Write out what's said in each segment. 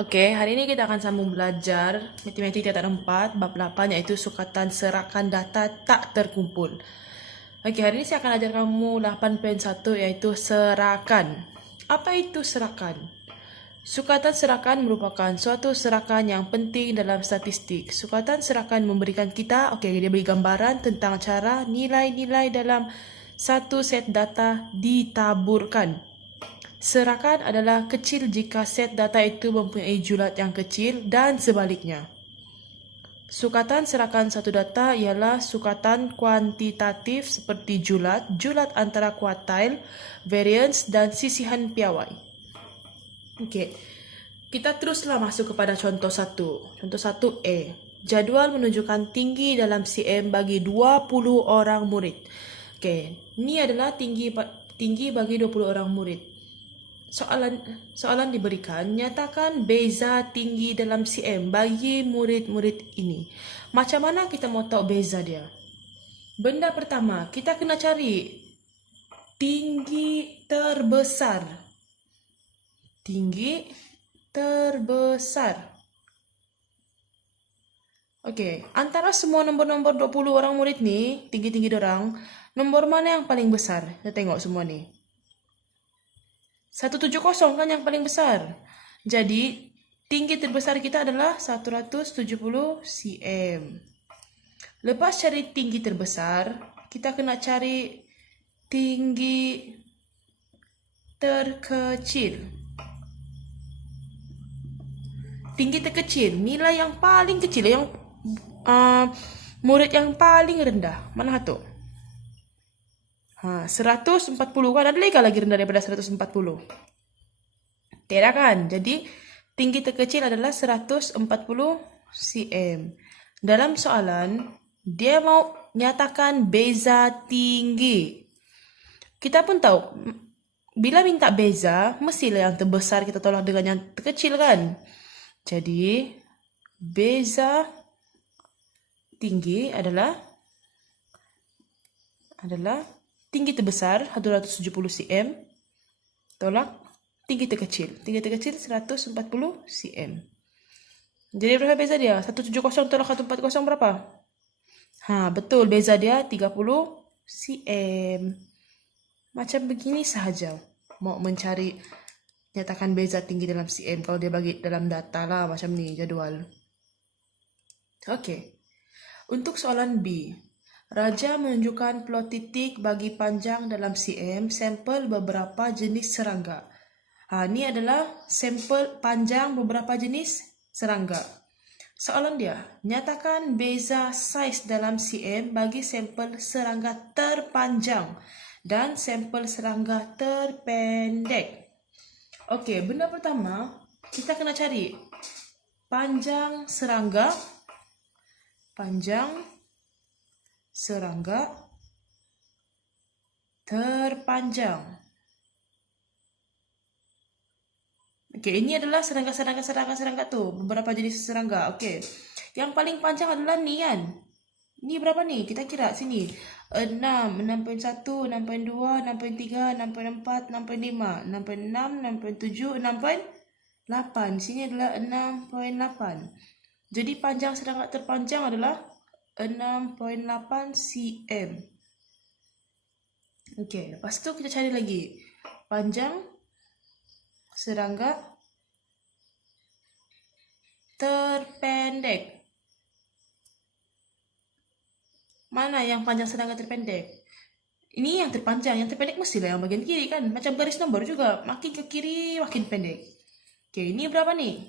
Oke, hari ini kita akan sambung belajar matematik tingkat 4, bab 8, yaitu sukatan serakan data tak terkumpul. Oke, hari ini saya akan ajar kamu 8.1, yaitu serakan. Apa itu serakan? Sukatan serakan merupakan suatu serakan yang penting dalam statistik. Sukatan serakan memberikan kita, dia beri gambaran tentang cara nilai-nilai dalam satu set data ditaburkan. Serakan adalah kecil jika set data itu mempunyai julat yang kecil dan sebaliknya. Sukatan serakan satu data ialah sukatan kuantitatif seperti julat antara kuartil, variance, dan sisihan piawai. Okey, kita teruslah masuk kepada contoh 1. Contoh 1A. Jadual menunjukkan tinggi dalam cm bagi 20 orang murid. Okey, ini adalah tinggi bagi 20 orang murid. Soalan diberikan, nyatakan beza tinggi dalam cm bagi murid-murid ini. Macam mana kita mau tahu beza dia? Benda pertama, kita kena cari tinggi terbesar. Tinggi terbesar. Okey, antara semua nombor-nombor 20 orang murid ni, tinggi-tinggi dorang, nombor mana yang paling besar? Kita tengok semua ni. 170 kan yang paling besar. Jadi, tinggi terbesar kita adalah 170 cm. Lepas cari tinggi terbesar, kita kena cari tinggi terkecil. Tinggi terkecil, nilai yang paling kecil, yang murid yang paling rendah. Mana tu? 140 kan, ada lagi rendah daripada 140. Tidak kan? Jadi, tinggi terkecil adalah 140 cm. Dalam soalan, dia mau nyatakan beza tinggi. Kita pun tahu, bila minta beza, mestilah yang terbesar kita tolak dengan yang terkecil kan? Jadi, beza tinggi adalah tinggi terbesar 170 cm tolak tinggi terkecil. Tinggi terkecil 140 cm. Jadi berapa beza dia? 170 tolak 140 berapa? Betul, beza dia 30 cm. Macam begini sahaja. Mau mencari nyatakan beza tinggi dalam cm kalau dia bagi dalam data lah macam ni jadual. Okey. Untuk soalan B. Raja menunjukkan plot titik bagi panjang dalam cm sampel beberapa jenis serangga. Ini adalah sampel panjang beberapa jenis serangga. Soalan dia, nyatakan beza saiz dalam cm bagi sampel serangga terpanjang dan sampel serangga terpendek. Okey, benda pertama, kita kena cari panjang serangga terpanjang. Okey, ini adalah serangga tu. Beberapa jenis serangga. Okey. Yang paling panjang adalah ni kan. Ni berapa ni? Kita kira sini. 6, 6.1, 6.2, 6.3, 6.4, 6.5, 6.6, 6.7, 6.8. Sini adalah 6.8. Jadi panjang serangga terpanjang adalah 6.8 cm. Okey, lepas tu kita cari lagi panjang serangga terpendek. Mana yang panjang serangga terpendek? Ini yang terpanjang, yang terpendek mestilah yang bagian kiri kan? Macam garis nombor juga, makin ke kiri makin pendek. Okey, ini berapa nih?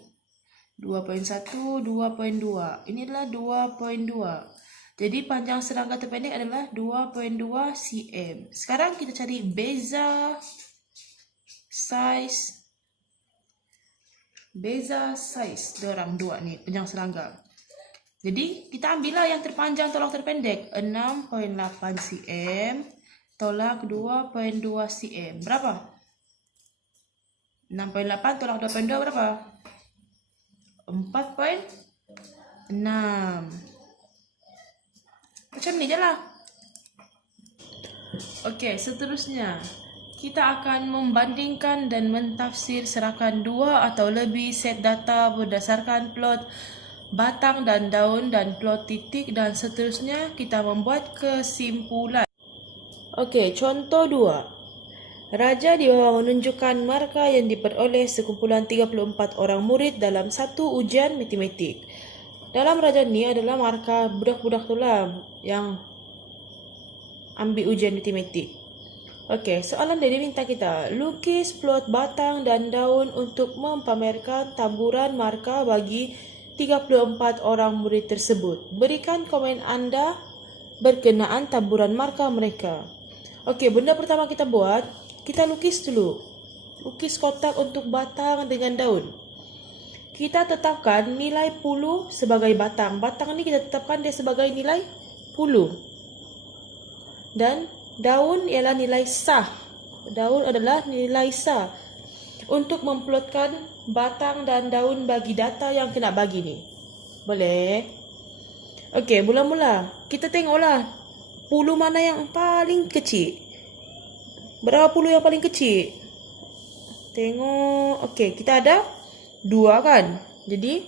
2.1, 2.2. Ini adalah 2.2. Jadi panjang serangga terpendek adalah 2.2 cm. Sekarang kita cari beza size dorang dua ni, panjang serangga. Jadi kita ambillah yang terpanjang tolak terpendek, 6.8 cm tolak 2.2 cm. Berapa? 6.8 tolak 2.2 berapa? 4.6. Macam ni je lah. Okey, seterusnya kita akan membandingkan dan mentafsir serakan dua atau lebih set data berdasarkan plot batang dan daun dan plot titik, dan seterusnya kita membuat kesimpulan. Okey, contoh 2. Raja di bawah menunjukkan markah yang diperoleh sekumpulan 34 orang murid dalam satu ujian matematik. Dalam raja ni adalah markah budak-budak tu lah yang ambil ujian matematik. Okey, soalan dia minta kita lukis plot batang dan daun untuk mempamerkan taburan markah bagi 34 orang murid tersebut. Berikan komen anda berkenaan taburan markah mereka. Okey, benda pertama kita buat, kita lukis dulu. Lukis kotak untuk batang dengan daun. Kita tetapkan nilai puluh sebagai batang. Batang ni kita tetapkan dia sebagai nilai puluh. Dan daun ialah nilai sah. Daun adalah nilai sah. Untuk memplotkan batang dan daun bagi data yang kena bagi ni. Boleh? Okey, mula-mula kita tengoklah puluh mana yang paling kecil. Berapa puluh yang paling kecil? Tengok. Okey, kita ada 2 kan? Jadi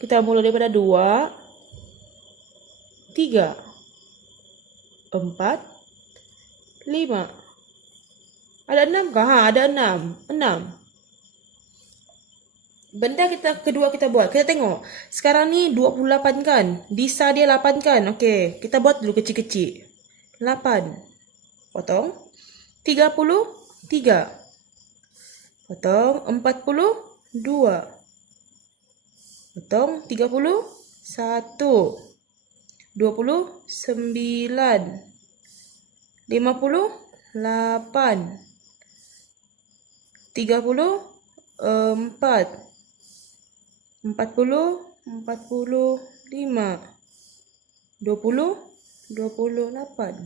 kita mula daripada 2, 3, 4, 5. Ada 6 kah? Ada 6. 6. Benda kedua kita buat. Kita tengok. Sekarang ni 28 kan? Disa dia 8 kan? Okey. Kita buat dulu kecil-kecil. 8. Potong. 33. Potong. 42. Potong. 31. 29. 58, 34, 40, 45, 20, 28.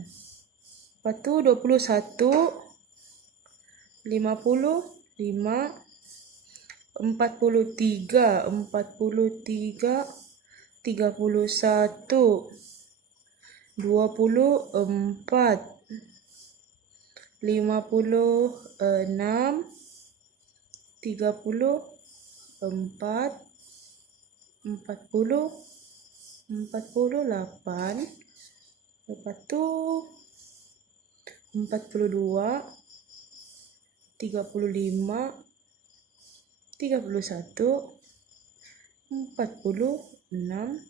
Lepas tu 21, 55, 43, 31, 24, 56, 34, 40, 48. Lepas tu 42, 35, 31, 46,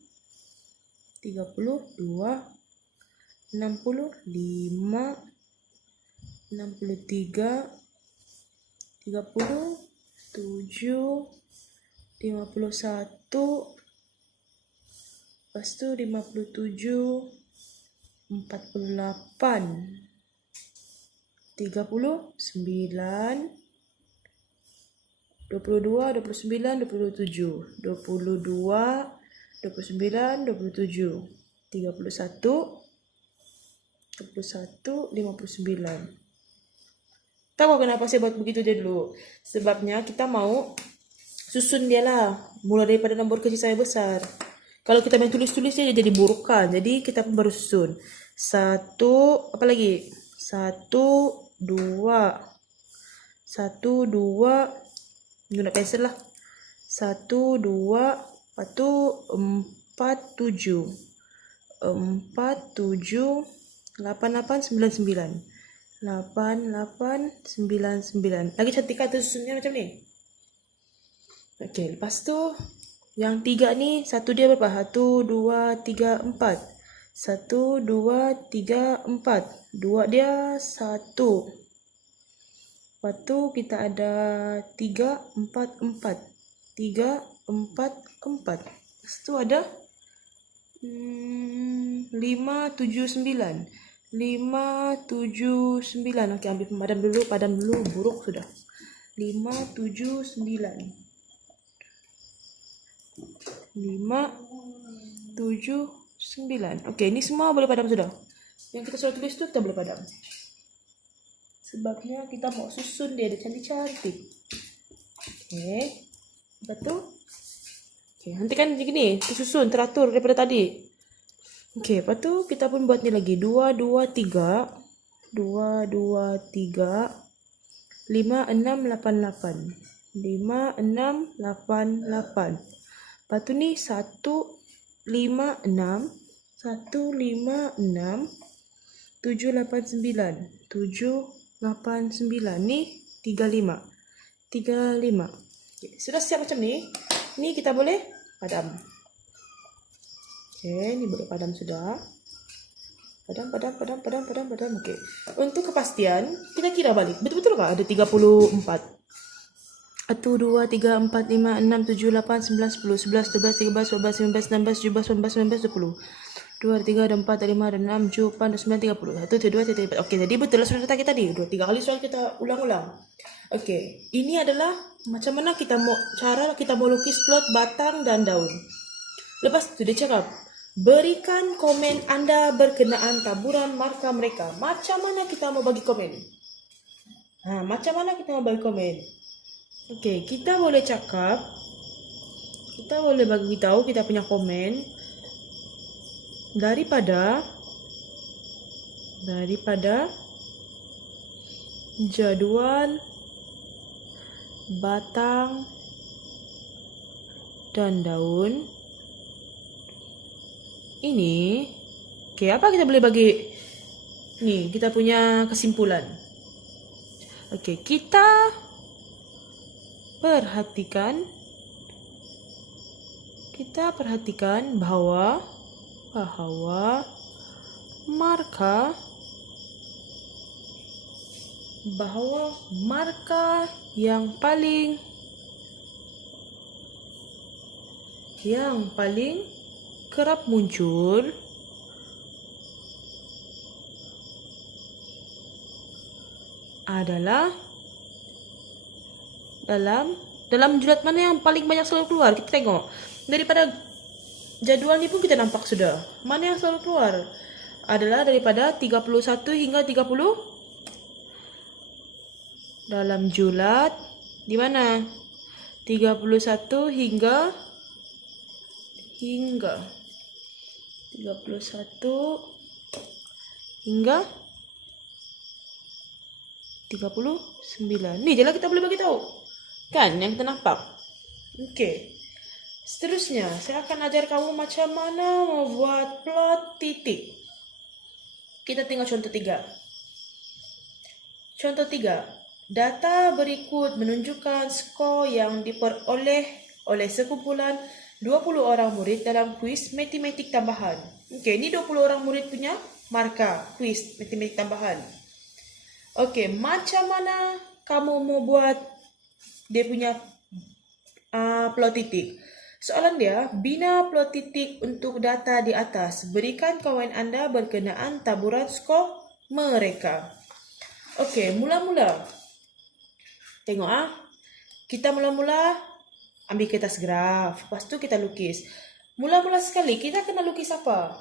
32, 65, 63, 37, 51, lepas tu 57, 48, 39, 22, 29, 27, 22, 29, 27, 31, 51, 59. Tahu kenapa saya buat begitu dia dulu? Sebabnya kita mau susun dia lah. Mulai daripada nombor kecil sampai besar. Kalau kita main tulis-tulis dia jadi burukan. Jadi kita pun baru susun. 1, apa lagi? 1, 2. 1, 2. Guna pensel lah. 1, 2. Lepas tu 4, 7. 4, 7. 8, 8, 9, 9. 8, 8, 9, 9. Lagi cantik kan tu susunnya macam ni. Okey, lepas tu yang 3 ni, satu dia berapa? 1, 2, 3, 4. 1, 2, 3, 4. 2 dia 1. Lepas tu kita ada 3, 4, 4. 3, 4, 4. Lepas tu ada 5, 7, 9. 5, 7, 9. Okey, ambil pemadam dulu. Padam dulu. Buruk sudah. 5, 7, 9. 5, 7, 9. Okey, ni semua boleh padam sudah. Yang kita sudah tulis tu kita boleh padam. Sebabnya kita mau susun dia cantik-cantik. Okey. Lepas tu. Okey, nanti kan begini. Tersusun, teratur daripada tadi. Okey, lepas tu kita pun buat ni lagi. 2, 2, 3. 2, 2, 3. 5688. 5688. Lepas tu ni 156 789 ni 35. Okay. Sudah siap macam ni. Ni kita boleh padam. Okay, ni boleh padam sudah. Padam. Okay. Untuk kepastian, kita kira balik. Betul-betul tak ada 34? 1, 2, 3, 4, 5, 6, 7, 8, 9, 10, 11, 12, 13, 14, 15, 16, 17, 18, 19, 20, 2, 3, 4, 5, 6, 7, 8, 9, 30. 1, 2, 3, 4. Okey, jadi betul lah sudah data kita tadi. 2, 3 kali soal kita ulang-ulang. Okey, ini adalah macam mana cara kita mau lukis plot batang dan daun. Lepas tu dia cakap, berikan komen anda berkenaan taburan markah mereka. Macam mana kita mau bagi komen? Macam mana kita mau bagi komen? Okey, kita boleh cakap, kita boleh bagi tahu kita punya komen daripada jadual batang dan daun ini. Okey, apa kita boleh bagi? Ni, kita punya kesimpulan. Okey, kita perhatikan bahwa markah yang paling kerap muncul adalah dalam julat mana yang paling banyak selalu keluar. Kita tengok daripada jadual ni pun kita nampak sudah mana yang selalu keluar adalah daripada 31 hingga 30 dalam julat di mana 31 hingga 39. Ni je lah kita boleh bagi tahu. Kan yang kita nampak. Okey. Seterusnya, saya akan ajar kamu macam mana membuat plot titik. Kita tengok contoh 3. Contoh 3. Data berikut menunjukkan skor yang diperoleh oleh sekumpulan 20 orang murid dalam kuis matematik tambahan. Okey, ni 20 orang murid punya markah kuis matematik tambahan. Okey, macam mana kamu mau buat dia punya plot titik? Soalan dia, bina plot titik untuk data di atas. Berikan komen anda berkenaan taburan skor mereka. Okey, mula-mula. Tengok kita mula-mula ambil kertas graf. Lepas tu kita lukis. Mula-mula sekali kita kena lukis apa?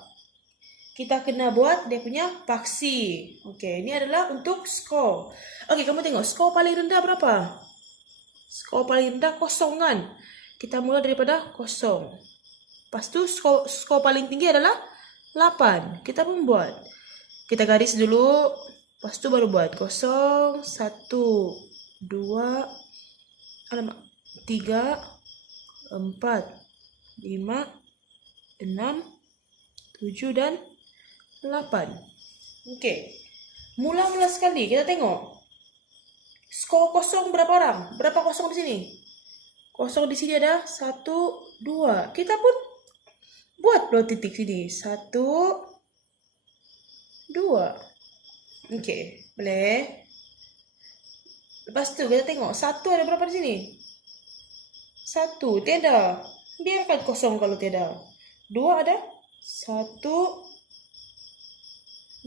Kita kena buat dia punya paksi. Okey, ini adalah untuk skor. Okey, kamu tengok skor paling rendah berapa? Skor paling rendah 0 kan? Kita mula daripada 0. Lepas tu skor paling tinggi adalah 8. Kita pun buat. Kita garis dulu. Lepas tu baru buat 0, 1, 2, 3, 4, 5, 6, 7 dan 8. Okey. Mula-mula sekali kita tengok. Skor 0 berapa orang? Berapa 0 di sini? 0 di sini ada 1, 2. Kita pun buat plot titik sini. 1, 2. Okey, boleh. Lepas tu kita tengok 1 ada berapa di sini? 1, tiada. Biarkan 0 kalau tiada. 2 ada? 1,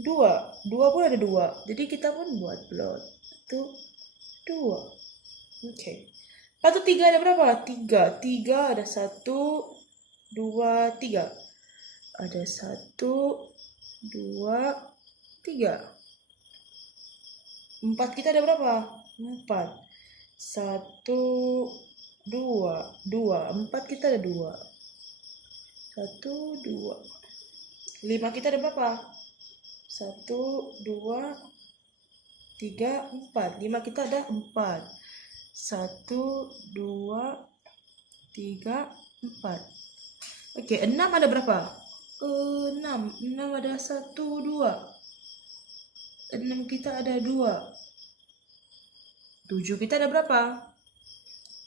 2. 2 pun ada 2. Jadi kita pun buat plot. 1, 2. Okey. Lepas tu 3 ada berapa? 3. 3 ada 1, 2, 3. Ada 1, 2, 3. 4 kita ada berapa? 4. 1, 2, 2. 4 kita ada 2. 1, 2. 5 kita ada berapa? 1, 2, 3, 4. 5 kita ada 4. 1, 2, 3, 4. Oke, 6 ada berapa? 6. 6 ada 1, 2. 6 kita ada 2. 7 kita ada berapa?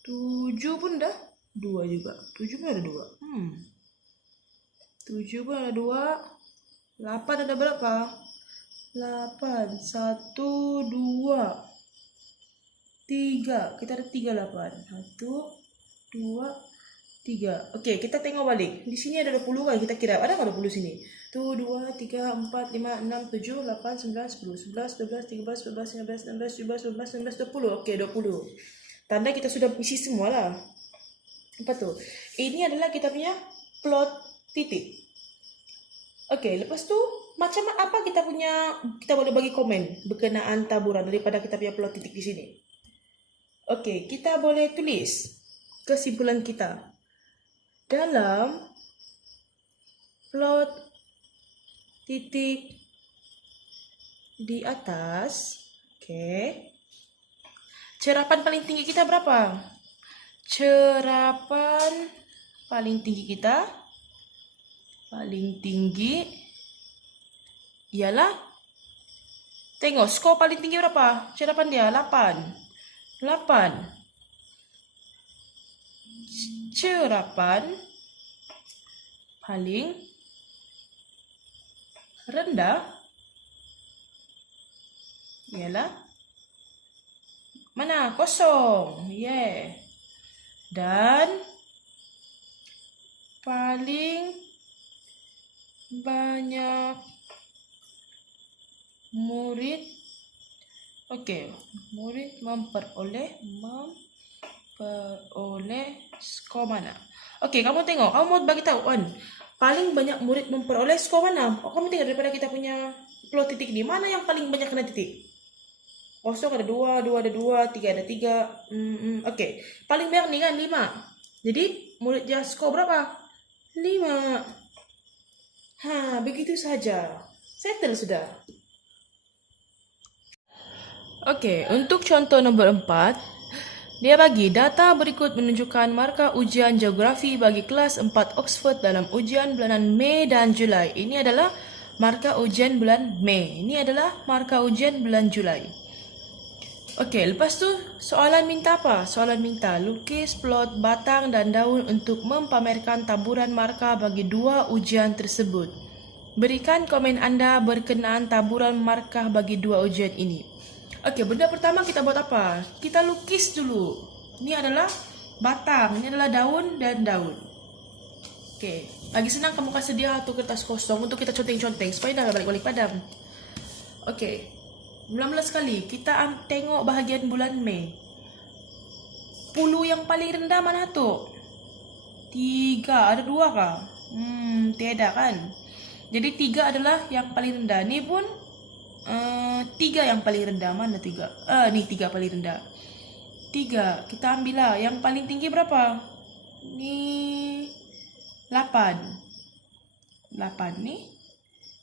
7 pun dah 2 juga. 7 pun ada 2. 7 pun ada 2. 8 ada berapa? 8. 1, 2, 3. Kita ada 3, 8. 1, 2, 3. Oke, kita tengok balik. Di sini ada 20 kan? Kita kira. Ada nggak 20 sini? 1, 2, 3, 4, 5, 6, 7, 8, 9, 10, 11, 12, 13, 14, 15, 16, 17, 18, 19, 20. Oke, 20. Tanda kita sudah isi semua lah. Apa tuh? Ini adalah kita punya plot titik. Oke, lepas tu macam apa kita boleh bagi komen berkenaan taburan daripada kita punya plot titik di sini. Oke, kita boleh tulis kesimpulan kita dalam plot titik di atas. Oke. Cerapan paling tinggi kita berapa? Cerapan paling tinggi kita ialah, tengok skor paling tinggi berapa? Cerapan dia 8. 8. Cerapan paling rendah ialah mana? 0. Yeah. Dan paling banyak murid. Okey, murid memperoleh skor mana? Okey, kamu tengok. Kamu mau bagi tahu kan? Paling banyak murid memperoleh skor mana? Kamu tengok daripada kita punya plot titik ni, mana yang paling banyak kena titik? 0 ada 2, 2 ada 2, 3 ada 3. Okey. Paling banyak ni kan 5. Jadi murid dia skor berapa? 5. Begitu saja. Settle sudah. Okey, untuk contoh nombor 4, dia bagi data berikut menunjukkan markah ujian geografi bagi kelas 4 Oxford dalam ujian bulanan Mei dan Julai. Ini adalah markah ujian bulan Mei. Ini adalah markah ujian bulan Julai. Okey, lepas tu soalan minta apa? Soalan minta lukis plot batang dan daun untuk mempamerkan taburan markah bagi 2 ujian tersebut. Berikan komen anda berkenaan taburan markah bagi 2 ujian ini. Okey, benda pertama kita buat apa? Kita lukis dulu. Ini adalah batang, ini adalah daun dan daun. Okey, lagi senang kamu kasih dia satu kertas kosong untuk kita conteng-conteng supaya dah balik-balik padam. Okey. Mula-mula sekali, kita tengok bahagian bulan Mei. Puluh yang paling rendah mana tu? 3, ada 2 kah? Tiada kan? Jadi 3 adalah yang paling rendah. Ni pun 3 yang paling rendah. Mana 3? Ni 3 paling rendah. 3, kita ambil lah. Yang paling tinggi berapa? Ni 8. 8 ni.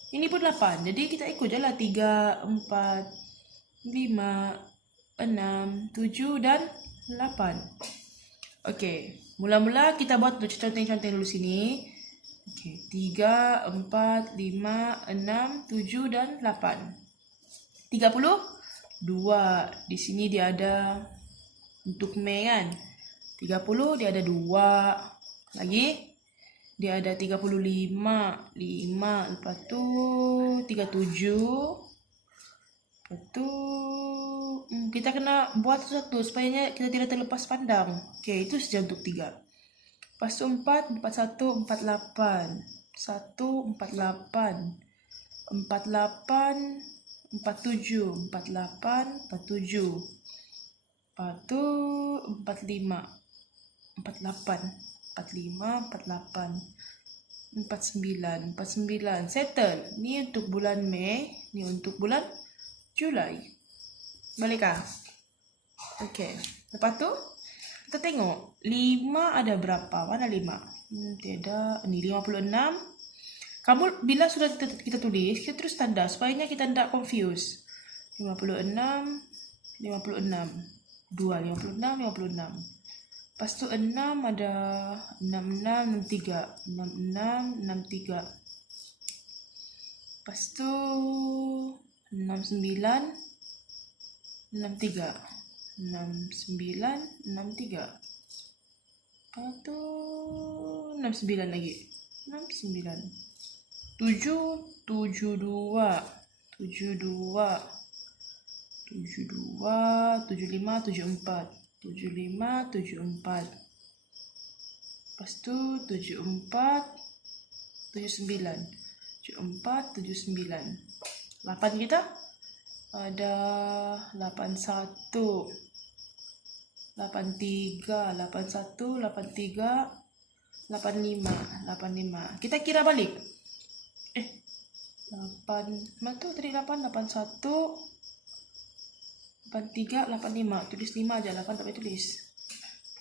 Ini pun 8. Jadi kita ikut je lah 3, 4, 5, 6, 7 dan 8. Okey. Mula-mula kita buat conteng-conteng dulu sini. Okey. 3, 4, 5, 6, 7 dan 8. 32. Di sini dia ada untuk Mei kan. 30 dia ada 2. Lagi. Dia ada 35, 5, lepas tu 37. Lepas tu kita kena buat satu supaya kita tidak terlepas pandang. Okey, itu saja untuk 3. Lepas tu 4, 41, 48. 1, 48. 48, 47, 48, 47. Lepas tu 45, 48. 45, 48, 49, 49. Settle. Ni untuk bulan Mei, ni untuk bulan Julai. Balik kah? Okey. Lepas tu kita tengok 5 ada berapa? Mana 5? Tiada. Ni 56. Kamu bila sudah kita tulis, kita terus tanda supaya kita tidak confuse. 56, 56. 2, 56, 56. Lepas tu 6 ada 66, 63. 66, 63. Lepas tu 69, 63. 69, 63. Lepas tu 69 lagi. 69. 7, 72. 72. 72, 75, 74. 75, 74. Lepas tu 74, 79. 74, 79. 8 kita ada 81, 83, 81, 83, 85, 85. Kita kira balik. 8, mana tu tadi 8, 81, 83, 85. Tulis 5 aja, 8 tak payah tulis.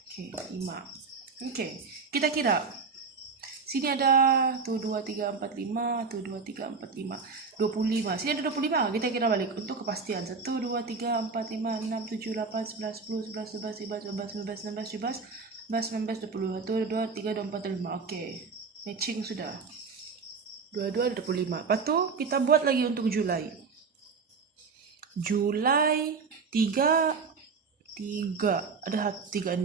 Okey, 5. Okey, kita kira. Sini ada 1, 2, 3, 4, 5. 1, 2, 3, 4, 5. 25. Sini ada 25. Kita kira balik untuk kepastian. 1, 2, 3, 4, 5, 6, 7, 8, 11, 10, 11, 12, 13, 14, 15, 16, 17, 18, 19, 20. 1, 2, 3, 4, 5. Okey. Matching sudah. Dua-dua ada 25. Lepas tu kita buat lagi untuk Julai. Julai 3 ada 36,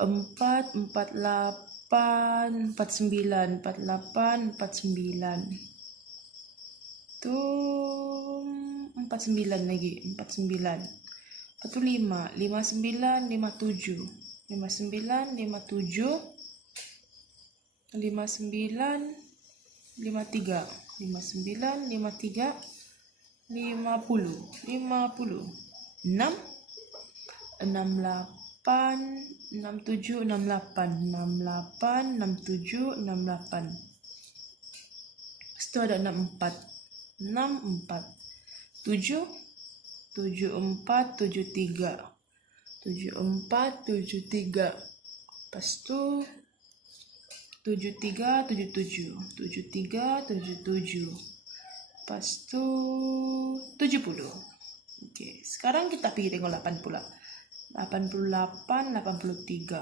4, 48, 49, 48, 49. Tu 49 lagi, 49. Lepas tu 5, 59, 57. 59, 57. 59, 53. 59, 53. 50, 50. 6, 68, 67, 68, 68, 67, 68. Lepas tu ada 64, 64. 7, 74, 73. 74, 73. Lepas tu 73, 77. 73, 77. Lepas tu 70. Okey, sekarang kita pergi tengok 8 pula. 88, 83.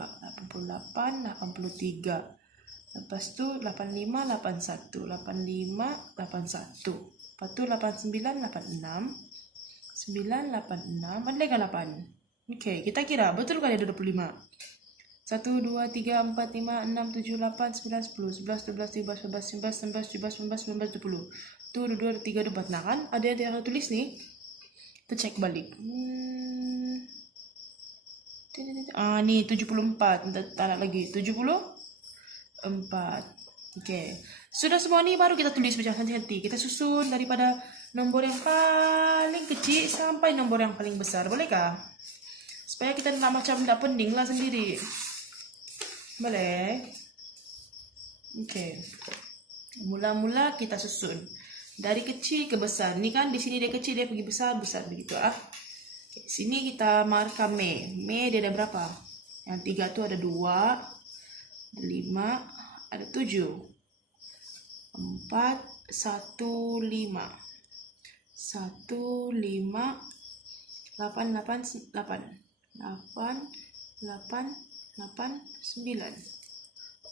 88, 83. Lepas tu 85, 81. 85, 81. Lepas tu 89, 86. 9, 86. Ada lagi 8. Okey, kita kira. Betul ke ada 25? 1, 2, 3, 4, 5, 6, 7, 8, 9, 10, 11, 12, 13, 14, 15, 16, 17, 18, 19, 20. Tu 2, 3, 4. Nah kan? Ada yang tulis ni. Kita cek balik. Ni 74. Tak nak lagi. 74. Okey. Sudah semua ni baru kita tulis macam hati-hati. Kita susun daripada nombor yang paling kecil sampai nombor yang paling besar. Bolehkah? Supaya kita nak macam tak pening lah sendiri. Boleh? Okey. Mula-mula kita susun dari kecil ke besar. Ni kan di sini dia kecil, dia pergi besar, besar begitu ah. Okay, sini kita marka Mei. Mei dia ada berapa? Yang 3 tu ada 2, 5, ada 7. 4, 1, 5. 1, 5, 8, 8, 8, 8, 8, 9.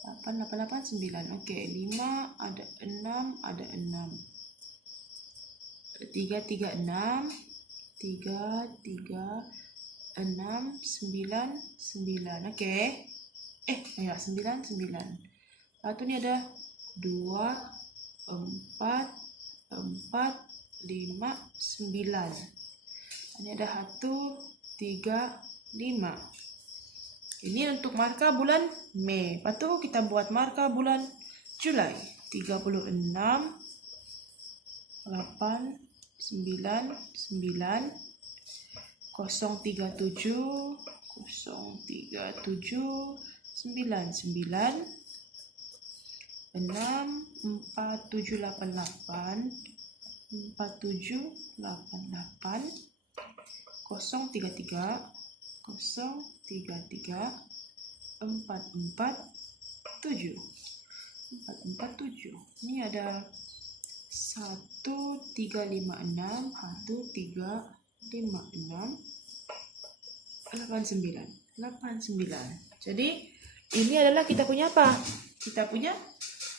8, 8, 8, 9. Okey, 5, ada 6, ada 6. 3, 3, 6. 3, 3, 6, 9, 9. Okey. 9, 9. Lepas tu ni ada 2, 4, 4, 5, 9. Ini ada 1, 3, 5. Ini untuk marka bulan Mei. Lepas tu kita buat marka bulan Julai. 36, 8, 9, 9, 037, 037, 99, 6, 4, 7, 8, 8, 4, 7, 8, 8, 033, 033, 4, 4, 7. 4, 4, 7. Ini ada 1356, 1356, 89. Jadi ini adalah kita punya apa? Kita punya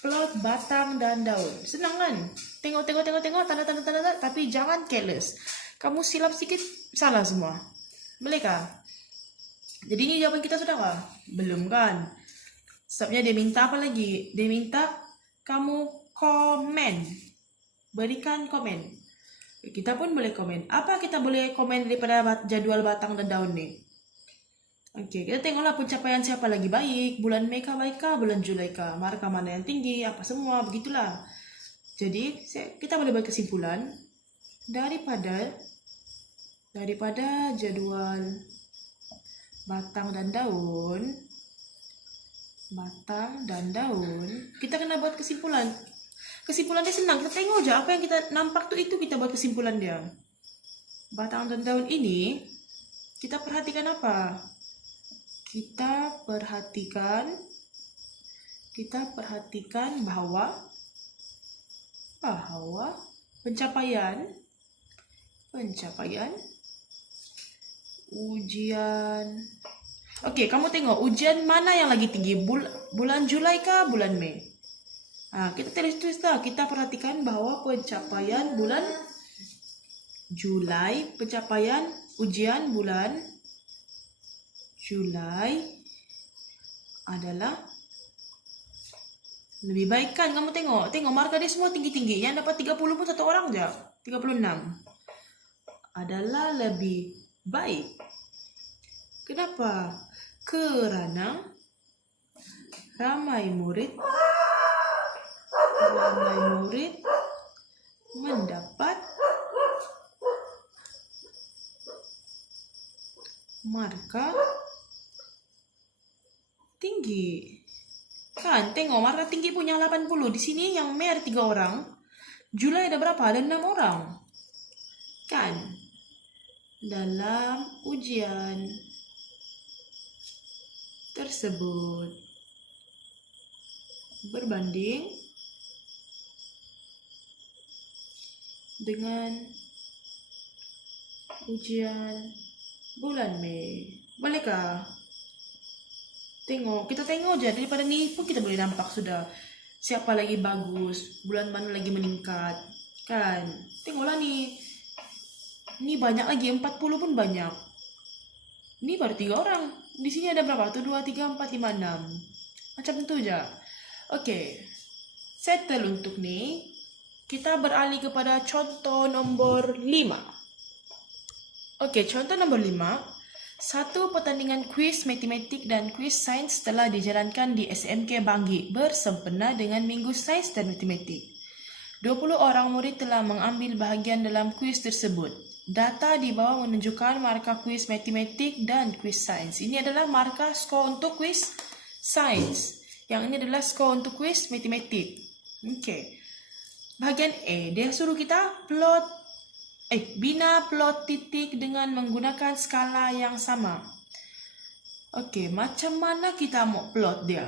plot batang dan daun. Senang kan? Tengok, tanda, tapi jangan careless. Kamu silap sedikit, salah semua. Boleh kah? Jadi ini jawaban kita sudah kah? Belum kan? Sebabnya dia minta apa lagi? Dia minta kamu komen. Berikan komen. Kita pun boleh komen. Apa kita boleh komen daripada jadwal batang dan daun nih? Oke, kita tengoklah pencapaian siapa lagi baik. Bulan Mei kah baik kah? Bulan Julai kah? Markah mana yang tinggi? Apa semua? Begitulah. Jadi, kita boleh buat kesimpulan daripada jadwal batang dan daun, kita kena buat kesimpulan. Kesimpulan dia senang, kita tengok aja apa yang kita nampak tuh, itu kita buat kesimpulan dia. Batang dan daun ini, kita perhatikan apa? Kita perhatikan bahwa pencapaian ujian. Oke, kamu tengok ujian mana yang lagi tinggi, bulan Julai kah, bulan Mei? Nah, kita tulis lah. Kita perhatikan bahwa pencapaian bulan Julai, pencapaian ujian bulan Julai adalah lebih baik kan? Kamu tengok markah dia semua tinggi-tinggi. Yang dapat 30 pun satu orang aja, 36. Adalah lebih baik. Kenapa? Kerana ramai murid mendapat markah tinggi. Kan, tengok markah tinggi punya 80. Di sini yang Mei ada 3 orang. Julai ada berapa? Ada 6 orang. Kan? Dalam ujian tersebut berbanding dengan ujian bulan Mei. Bolehkah? Kita tengok aja. Daripada ni pun kita boleh nampak sudah siapa lagi bagus, bulan mana lagi meningkat. Kan? Tengoklah ni. Ni banyak lagi, 40 pun banyak. Ni baru 3 orang. Di sini ada berapa? 1, 2, 3, 4, 5, 6. Macam tu aja. Okey. Settle untuk ni. Kita beralih kepada contoh nombor 5. Okey, contoh nombor 5. Satu pertandingan kuis matematik dan kuis sains telah dijalankan di SMK Bangi bersempena dengan Minggu Sains dan Matematik. 20 orang murid telah mengambil bahagian dalam kuis tersebut. Data di bawah menunjukkan markah kuis matematik dan kuis sains. Ini adalah markah skor untuk kuis sains. Yang ini adalah skor untuk kuis matematik. Okey. Bahagian A, dia suruh kita bina plot titik dengan menggunakan skala yang sama. Okey, macam mana kita mau plot dia?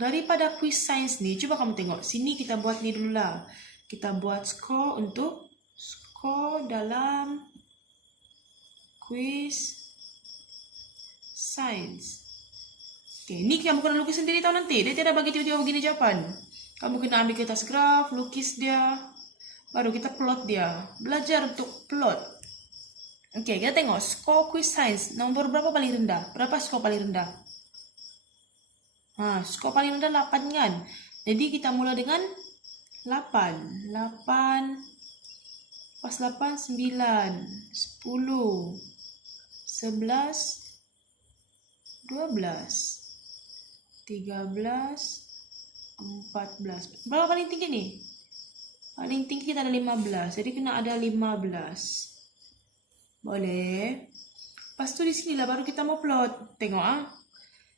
Daripada kuis sains ni, cuba kamu tengok. Sini kita buat ni dululah. Kita buat skor dalam kuis sains. Okey, ni kamu kena lukis sendiri tau nanti. Dia tidak bagi tiba-tiba begini jawapan. Kamu kena ambil kertas graf, lukis dia. Baru kita plot dia. Belajar untuk plot. Okey, kita tengok skor kuis sains. Nombor berapa paling rendah? Berapa skor paling rendah? Skor paling rendah 8 kan? Jadi kita mula dengan 8. 8 pas 8, 9, 10, 11, 12, 13, 14. Berapa paling tinggi ni? Paling tinggi kita ada 15. Jadi kena ada 15. Boleh. Lepas tu di sini lah baru kita mau plot. Tengok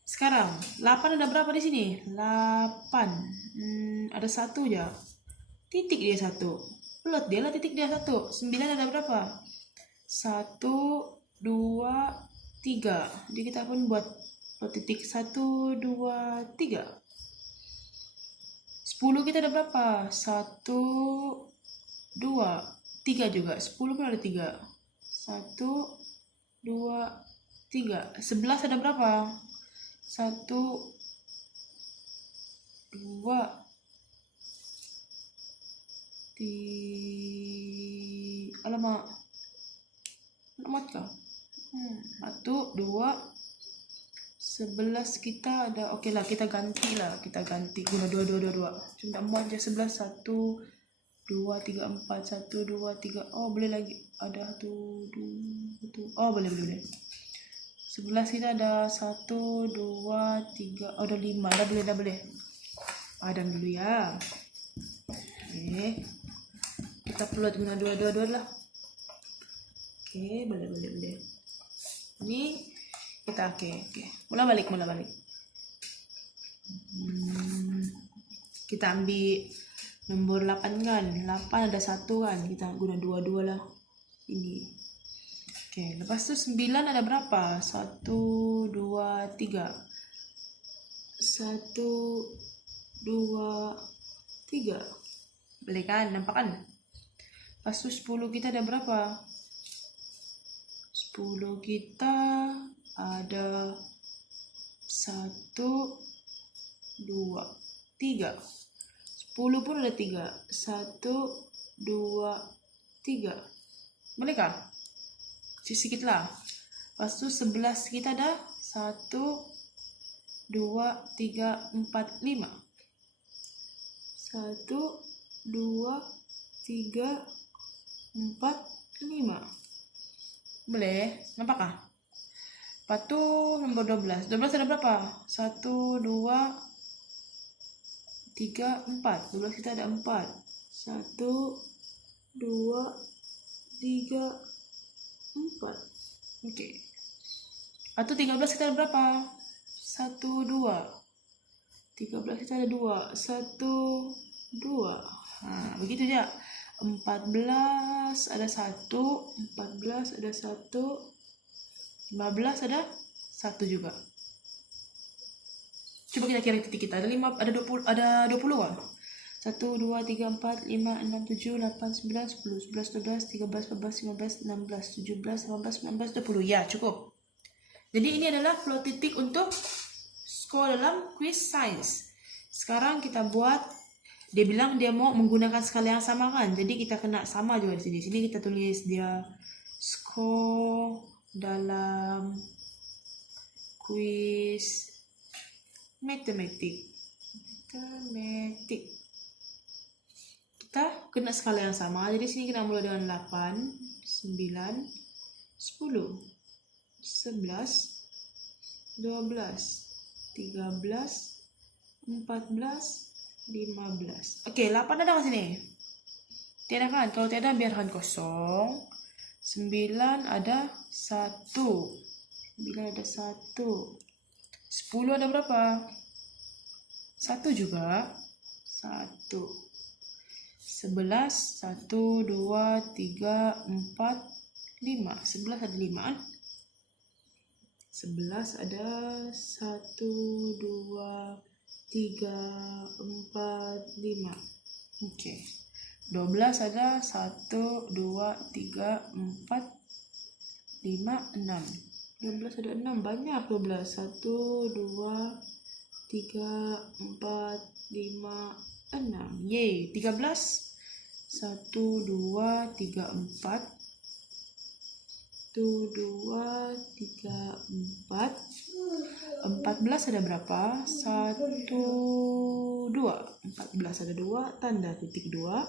Sekarang 8 ada berapa di sini? 8. Ada 1 je. Titik dia 1. Plot dia lah titik dia 1. 9 ada berapa? 1, 2, 3. Jadi kita pun buat plot titik 1, 2, 3. 10 kita ada berapa? 1, 2, 3 juga. 10 pun ada 3. 1, 2, 3. 11 ada berapa? 1, 2, 3. Alamak. Alamat kah? 1, 2, 11 kita ada. Okey lah, kita ganti guna 2, 2, 2, 2. Cuma muat je 11. 1, 2, 3, 4. 1, 2, 3. Oh, boleh lagi. Ada 1, 2. Oh, boleh. 11 kita ada 1, 2, 3. Oh, ada 5. Dah boleh. Padam dulu ya. Okey. Kita plot guna 2, 2, 2 lah. Okey, boleh. Ni kita okey. Mula balik. Kita ambil nombor 8 kan. 8 ada 1 kan. Kita guna 2, 2 lah. Ini. Okey, lepas tu 9 ada berapa? 1, 2, 3. 1, 2, 3. Boleh kan? Nampak kan? Lepas tu 10 kita ada berapa? 10 kita ada 1, 2, 3. 10 pun ada 3. 1, 2, 3. Boleh kan? Sikit lah. Lepas tu 11 kita ada 1, 2, 3, 4, 5. 1, 2, 3, 4, 5. Boleh? Nampak kah? Lepas tu nombor 12. 12 ada berapa? 1, 2, 3, 4. 12 kita ada 4. 1, 2, 3, 4. Okey. Lepas tu 13 kita ada berapa? 1, 2. 13 kita ada 2. 1, 2. Begitu je. 14 ada 1. 14 ada 1. 15 ada 1 juga. Cuba kita kira titik kita. Ada 5, ada 20, ada 20 kan? 1, 2, 3, 4, 5, 6, 7, 8, 9, 10, 11, 12, 13, 14, 15, 16, 17, 18, 19, 20. Ya, cukup. Jadi ini adalah flow titik untuk skor dalam quiz sains. Sekarang kita buat, dia bilang dia mau menggunakan skala yang sama kan? Jadi kita kena sama juga di sini. Sini kita tulis dia skor dalam quiz matematik. Kita kena skala yang sama. Jadi sini kita mulai dengan 8, 9, 10, 11, 12, 13, 14, 15. Okey, 8 ada kat sini? Tiada kan? Kalau tiada biarkan kosong. 9 ada 1. 9 ada 1. 10 ada berapa? 1 juga. 1. 11, 1, 2, 3, 4, 5. 11 ada 5 kan? 11 ada 1, 2, 3, 4, 5. Okey. 12 ada 1, 2, 3, 4, 5, 6. 12 ada 6. Banyak 12. 1, 2, 3, 4, 5, 6. Yeay. 13. 1, 2, 3, 4. 1, 2, 3, 4. 14 ada berapa? 1, 2. 14 ada 2. Tanda titik 2.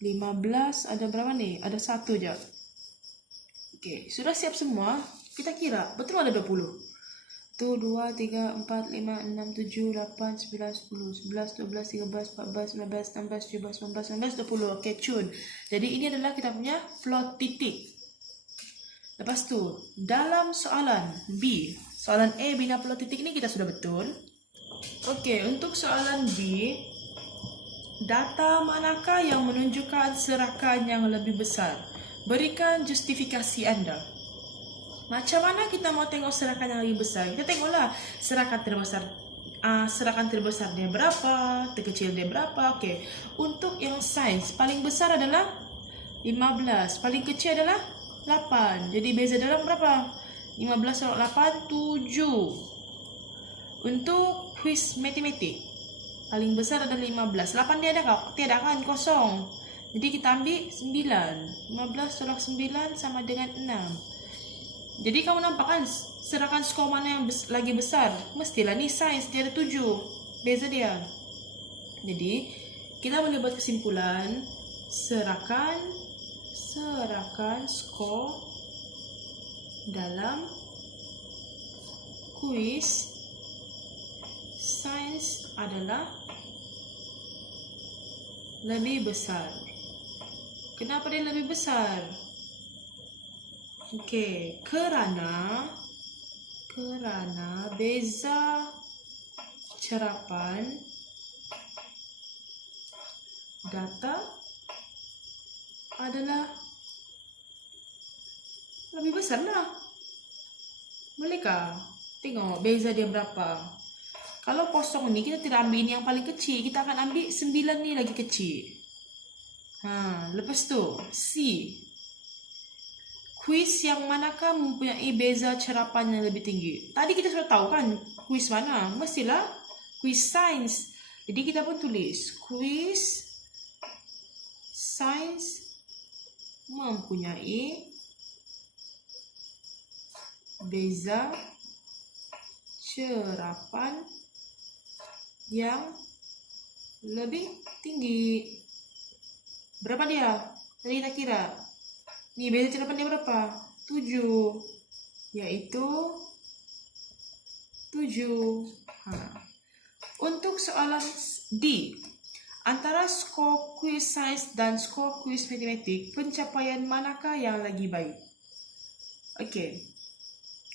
15 ada berapa nih? Ada 1 je. Okey, sudah siap semua? Kita kira. Betul ada 20? 1, 2, 3, 4, 5, 6, 7, 8, 9, 10, 11, 12, 13, 14, 15, 16, 17, 18, 19, 20. Okey, cun. Jadi ini adalah kita punya float titik. Lepas tu, dalam soalan B, soalan A bina float titik ni kita sudah betul. Okey, untuk soalan B, data manakah yang menunjukkan serakan yang lebih besar? Berikan justifikasi anda. Macam mana kita mau tengok serakan yang lebih besar? Kita tengoklah serakan terbesar serakan terbesar dia berapa, terkecil dia berapa. Oke. Untuk yang sains, paling besar adalah 15, paling kecil adalah 8. Jadi beza dalam berapa? 15 tolak 8, 7. Untuk kuis matematik, paling besar adalah 15. 8 dia ada kah? Tiada kan? Kosong. Jadi kita ambil 9. 15 tolak 9 sama dengan 6. Jadi kamu nampak kan serakan skor mana yang lagi besar? Mestilah nih sains, dia ada 7. Beza dia. Jadi kita boleh buat kesimpulan serakan skor dalam kuis sains adalah lebih besar. Kenapa dia lebih besar? Okey, kerana beza cerapan data adalah lebih besar lah. Bolehkah? Tengok beza dia berapa. Kalau kosong ni kita tidak ambil ni yang paling kecil, kita akan ambil 9 ni lagi kecil. Lepas tu C. Kuis yang manakah mempunyai beza cerapan yang lebih tinggi? Tadi kita sudah tahu kan kuis mana? Mestilah kuis sains. Jadi kita pun tulis kuis sains mempunyai beza cerapan yang lebih tinggi. Berapa dia? Tadi kita kira. Nih, beza cerapan dia berapa? 7. Yaitu 7. Untuk soalan D. Antara skor kuis sains dan skor kuis matematik, pencapaian manakah yang lagi baik? Okey.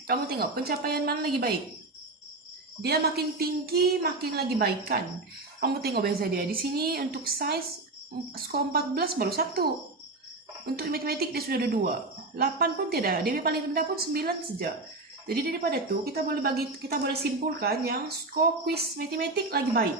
Kamu tengok, pencapaian mana lagi baik? Dia makin tinggi, makin lagi baik kan? Kamu tengok beza dia. Di sini untuk sains, skor 14 baru 1. Untuk matematik dia sudah ada 2. 8 pun tidak. Dia paling rendah pun 9 saja. Jadi daripada tu kita boleh simpulkan yang skor kuis matematik lagi baik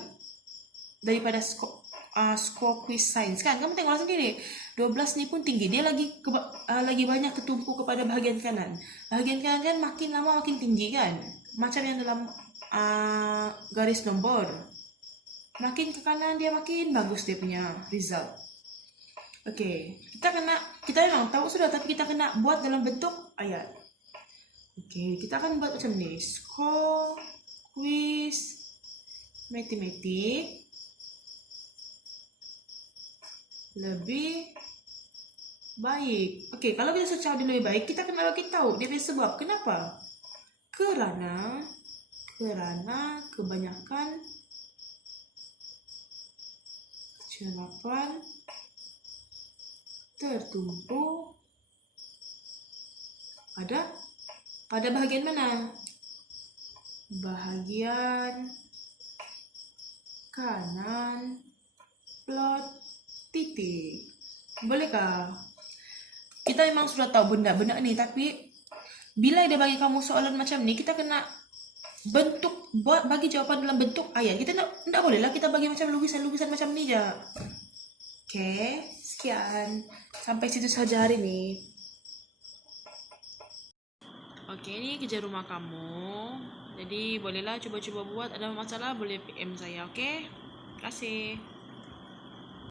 daripada skor kuis sains kan. Kamu tengoklah sendiri. 12 ni pun tinggi. Dia lagi banyak tertumpu kepada bahagian kanan. Bahagian kanan kan makin lama makin tinggi kan. Macam yang dalam garis nombor. Makin ke kanan dia makin bagus dia punya result. Okey, kita memang tahu sudah, tapi kita kena buat dalam bentuk ayat. Okey, kita akan buat macam ni. Skor kuis matematik lebih baik. Okey, kalau kita secara dia lebih baik, kita kena bagi tahu dia punya sebab. Kenapa? Kerana kebanyakan cerapan tertumpu pada bahagian mana? Bahagian kanan plot titik. Bolehkah? Kita memang sudah tahu benda-benda ni, tapi bila dia bagi kamu soalan macam ni, kita kena bagi jawapan dalam bentuk ayat. Kita tidak bolehlah kita bagi macam lukisan-lukisan macam ni je. Okey, sekian. Sampai situ saja hari ini. Okey, ini kerja rumah kamu. Jadi bolehlah cuba-cuba buat. Ada masalah boleh PM saya, okey? Terima kasih.